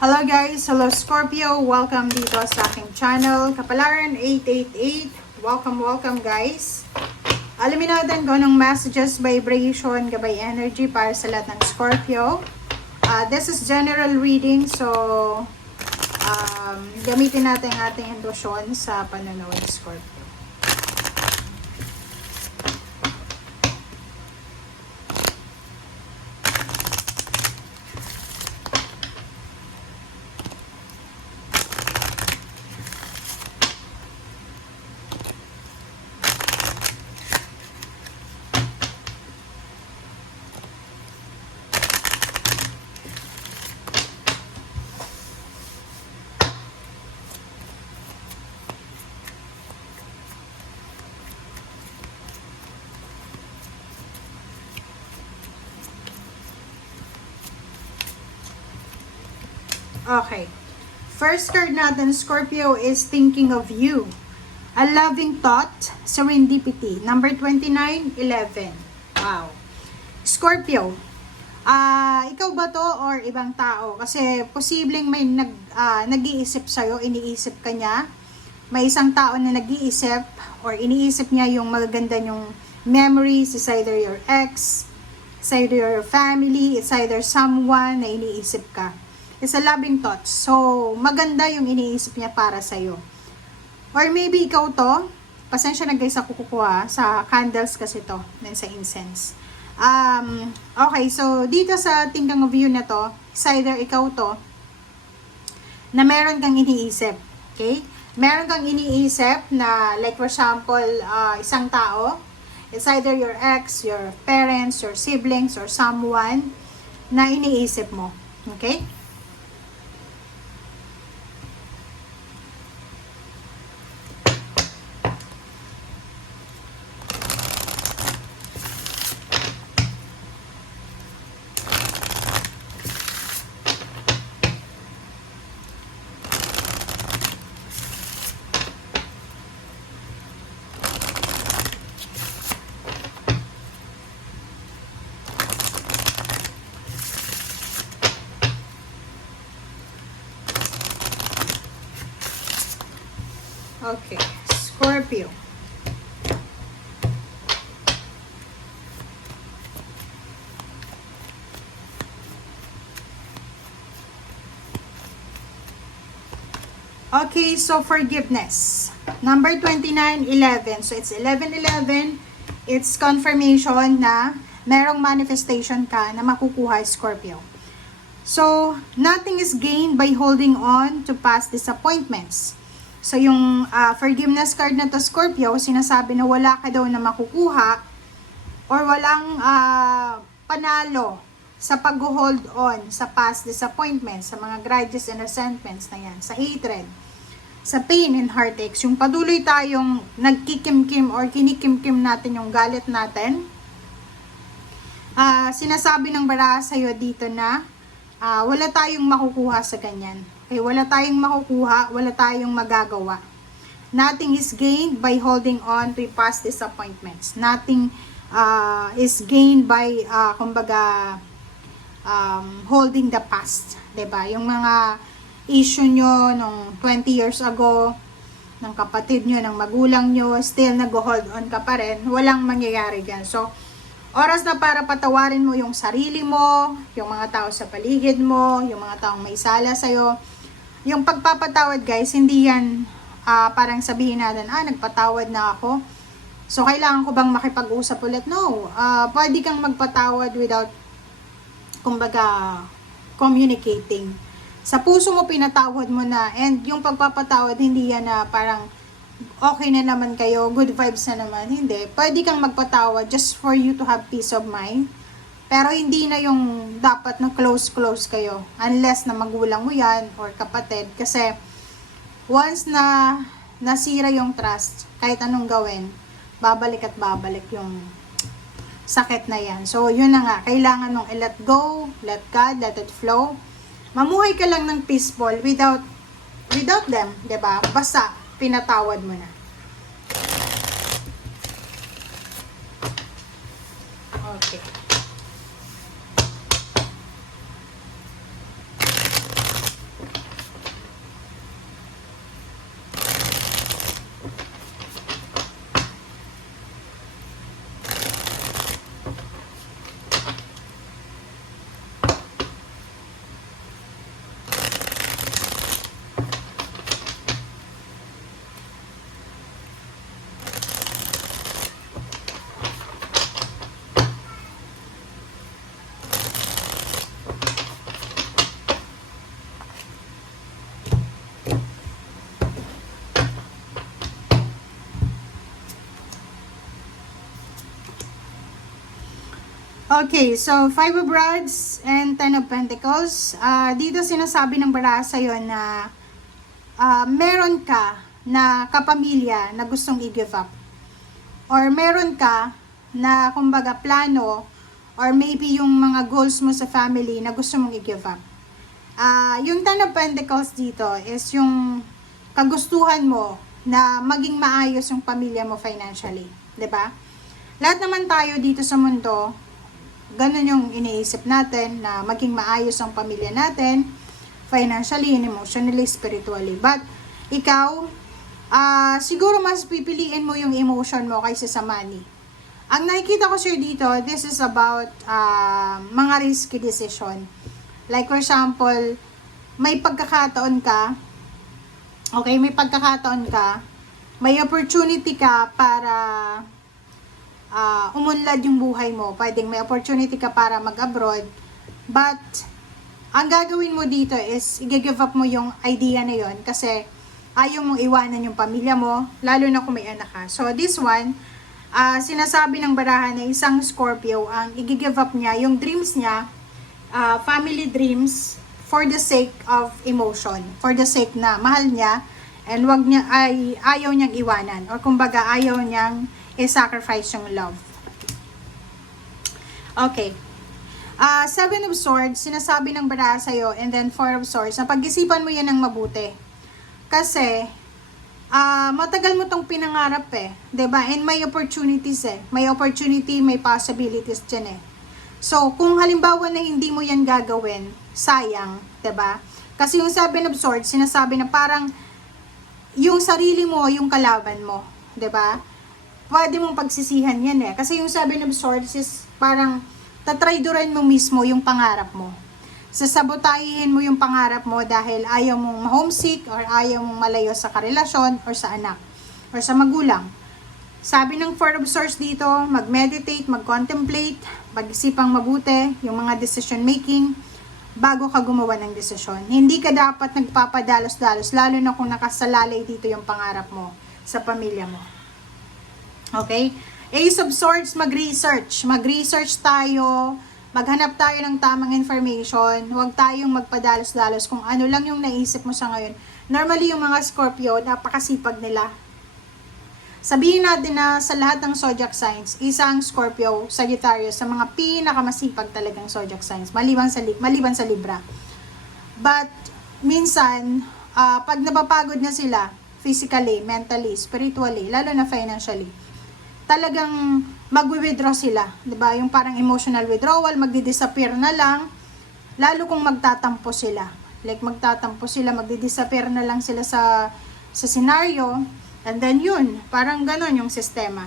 Hello guys! Hello Scorpio! Welcome dito sa aking channel, Kapalaran 888. Welcome guys! Alamin natin kung anong messages, vibration, gabay energy para sa lahat ng Scorpio. This is general reading, so gamitin natin ang ating intuition sa panonood, Scorpio. Okay. First card natin, Scorpio, is thinking of you. A loving thought, serendipity. Number 29, 11. Wow. Scorpio, ikaw ba to or ibang tao? Kasi posibleng may nag-iisip sa'yo, iniisip ka niya. May isang tao na nag-iisip or iniisip niya yung magaganda yung memories. It's either your ex, it's either your family, it's either someone na iniisip ka. It's a loving thought. So, maganda yung iniisip niya para sa'yo. Or maybe ikaw to, pasensya na guys ako kukuha, sa candles kasi to, then sa incense. Okay, so dito sa thinking of you na to, it's either ikaw to, na meron kang iniisip. Okay? Meron kang iniisip na, like for example, isang tao, it's either your ex, your parents, your siblings, or someone na iniisip mo. Okay? Okay, Scorpio. Okay, so forgiveness. Number 29, 11. So it's 11-11. It's confirmation na merong manifestation ka na makukuha, Scorpio. So, nothing is gained by holding on to past disappointments. So, yung forgiveness card na to, Scorpio, sinasabi na wala ka daw na makukuha or walang panalo sa pag-hold on sa past disappointments, sa mga grudges and resentments na yan, sa hatred, sa pain and heartaches. Yung patuloy tayong nagkikimkim or kinikimkim natin yung galit natin. Sinasabi ng baraha sa'yo dito na wala tayong makukuha sa ganyan. Okay, wala tayong makukuha, wala tayong magagawa. Nothing is gained by holding on to past disappointments. Nothing is gained by, holding the past. Diba? Yung mga issue nyo nung 20 years ago, ng kapatid nyo, ng magulang nyo, still nag-hold on ka pa rin, walang mangyayari dyan. So, oras na para patawarin mo yung sarili mo, yung mga tao sa paligid mo, yung mga taong may sala sa'yo. Yung pagpapatawad guys, hindi yan parang sabihin natin, nagpatawad na ako. So, kailangan ko bang makipag-usap ulit? No. Pwede kang magpatawad without, communicating. Sa puso mo, pinatawad mo na. And yung pagpapatawad, hindi yan na parang okay na naman kayo, good vibes na naman. Hindi. Pwede kang magpatawad just for you to have peace of mind. Pero hindi na yung dapat na close kayo. Unless na magulang mo yan or kapatid. Kasi once na nasira yung trust, kahit anong gawin, babalik at babalik yung sakit na yan. So, yun na nga. Kailangan nung i-let go, let God, let it flow. Mamuhay ka lang ng peaceful without them, 'di ba? Basta pinatawad mo na. Okay. Okay, so Five of Rods and Ten of Pentacles. Dito sinasabi ng baraha sa'yo na meron ka na kapamilya na gustong i-give up. Or meron ka na kumbaga plano or maybe yung mga goals mo sa family na gusto mong i-give up. Yung Ten of Pentacles dito is yung kagustuhan mo na maging maayos yung pamilya mo financially. 'Di ba? Lahat naman tayo dito sa mundo, ganun yung iniisip natin na maging maayos ang pamilya natin financially and emotionally, spiritually. But ikaw, siguro mas pipiliin mo yung emotion mo kaysa sa money. Ang nakikita ko sir dito, this is about mga risky decision. Like for example, may pagkakataon ka, okay, may opportunity ka para umunlad yung buhay mo. Pwedeng may opportunity ka para mag-abroad. But, ang gagawin mo dito is, i-give up mo yung idea na yon kasi ayaw mong iwanan yung pamilya mo, lalo na kung may anak ka. So, this one, sinasabi ng baraha na isang Scorpio, ang i-give up niya, yung dreams niya, family dreams, for the sake of emotion, for the sake na mahal niya, and ayaw niyang iwanan, or kumbaga ayaw niyang i-sacrifice yung love. Okay. Seven of Swords, sinasabi ng baraha sa'yo, and then Four of Swords, na pag-isipan mo yan ng mabuti. Kasi, matagal mo tong pinangarap eh. 'Di ba? And may opportunities eh. May opportunity, may possibilities dyan eh. So, kung halimbawa na hindi mo yan gagawin, sayang, 'di ba? Kasi yung Seven of Swords, sinasabi na parang yung sarili mo, yung kalaban mo, 'di ba? Pwede mong pagsisihan yan eh. Kasi yung Seven of Swords is parang tatrayduran mo mismo yung pangarap mo. Sasabotahin mo yung pangarap mo dahil ayaw mong ma-homesick or ayaw mong malayo sa karelasyon or sa anak or sa magulang. Sabi ng Four of Swords dito, mag-meditate, mag-contemplate, pag-isipang mabuti yung mga decision making bago ka gumawa ng desisyon. Hindi ka dapat nagpapadalos-dalos, lalo na kung nakasalalay dito yung pangarap mo sa pamilya mo. Okay? Ace of Swords, mag-research. Mag-research tayo, maghanap tayo ng tamang information, huwag tayong magpadalos-dalos kung ano lang yung naisip mo sa ngayon. Normally, yung mga Scorpio, napakasipag nila. Sabihin natin na sa lahat ng zodiac signs, isang Scorpio, Sagittarius, sa mga pinakamasipag talagang zodiac signs, maliban sa Libra. But, minsan, pag napapagod na sila, physically, mentally, spiritually, lalo na financially, talagang magwi-withdraw sila, 'di ba? Yung parang emotional withdrawal, magdi-disappear na lang lalo kung magtatampo sila. Like magtatampo sila, magdi-disappear na lang sila sa scenario, and then yun, parang ganon yung sistema.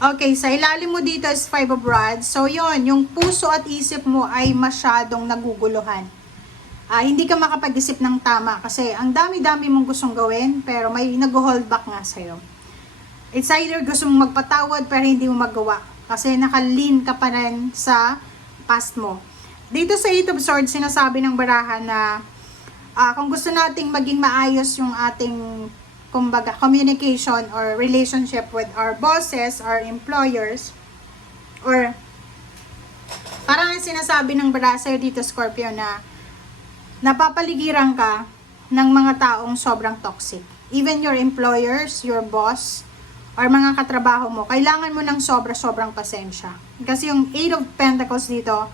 Okay, sa ilalim mo dito is Five of Rods. So, yon, yung puso at isip mo ay masyadong naguguluhan. Hindi ka makapag-isip ng tama kasi ang dami-dami mong gustong gawin pero may nag-hold back nga sa'yo. It's either gusto mong magpatawad pero hindi mo magawa kasi nakalin ka pa rin sa past mo. Dito sa Eight of Swords, sinasabi ng baraha na kung gusto nating maging maayos yung ating kumbaga, communication or relationship with our bosses, our employers, or parang sinasabi ng baraha dito, Scorpio, na napapaligiran ka ng mga taong sobrang toxic. Even your employers, your boss, or mga katrabaho mo, kailangan mo ng sobrang pasensya. Kasi yung Eight of Pentacles dito,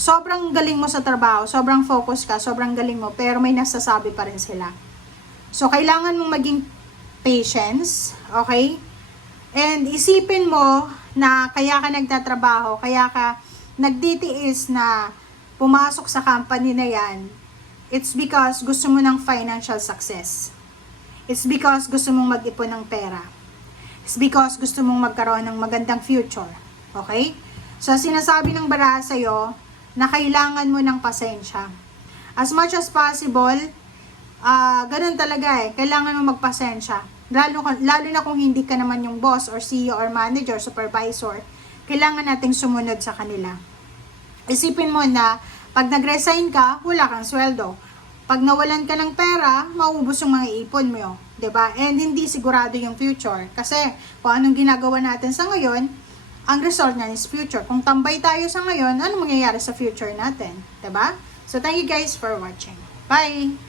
sobrang galing mo sa trabaho, sobrang focus ka, sobrang galing mo, pero may nasasabi pa rin sila. So, kailangan mong maging patience, okay? And isipin mo na kaya ka nagtatrabaho, kaya ka nagtitiis na pumasok sa company na yan, it's because gusto mo ng financial success. It's because gusto mong mag-ipon ng pera. It's because gusto mong magkaroon ng magandang future. Okay? So, sinasabi ng baraha sa'yo na kailangan mo ng pasensya. As much as possible, ganun talaga eh. Kailangan mo magpasensya. Lalo na kung hindi ka naman yung boss or CEO or manager, supervisor, kailangan nating sumunod sa kanila. isipin mo na pag nag-resign ka, wala kang sweldo. Pag nawalan ka ng pera, maubos yung mga ipon mo, 'di ba? And hindi sigurado yung future. Kasi kung anong ginagawa natin sa ngayon, ang result niyan is future. Kung tambay tayo sa ngayon, ano mangyayari sa future natin, 'di ba? So thank you guys for watching. Bye!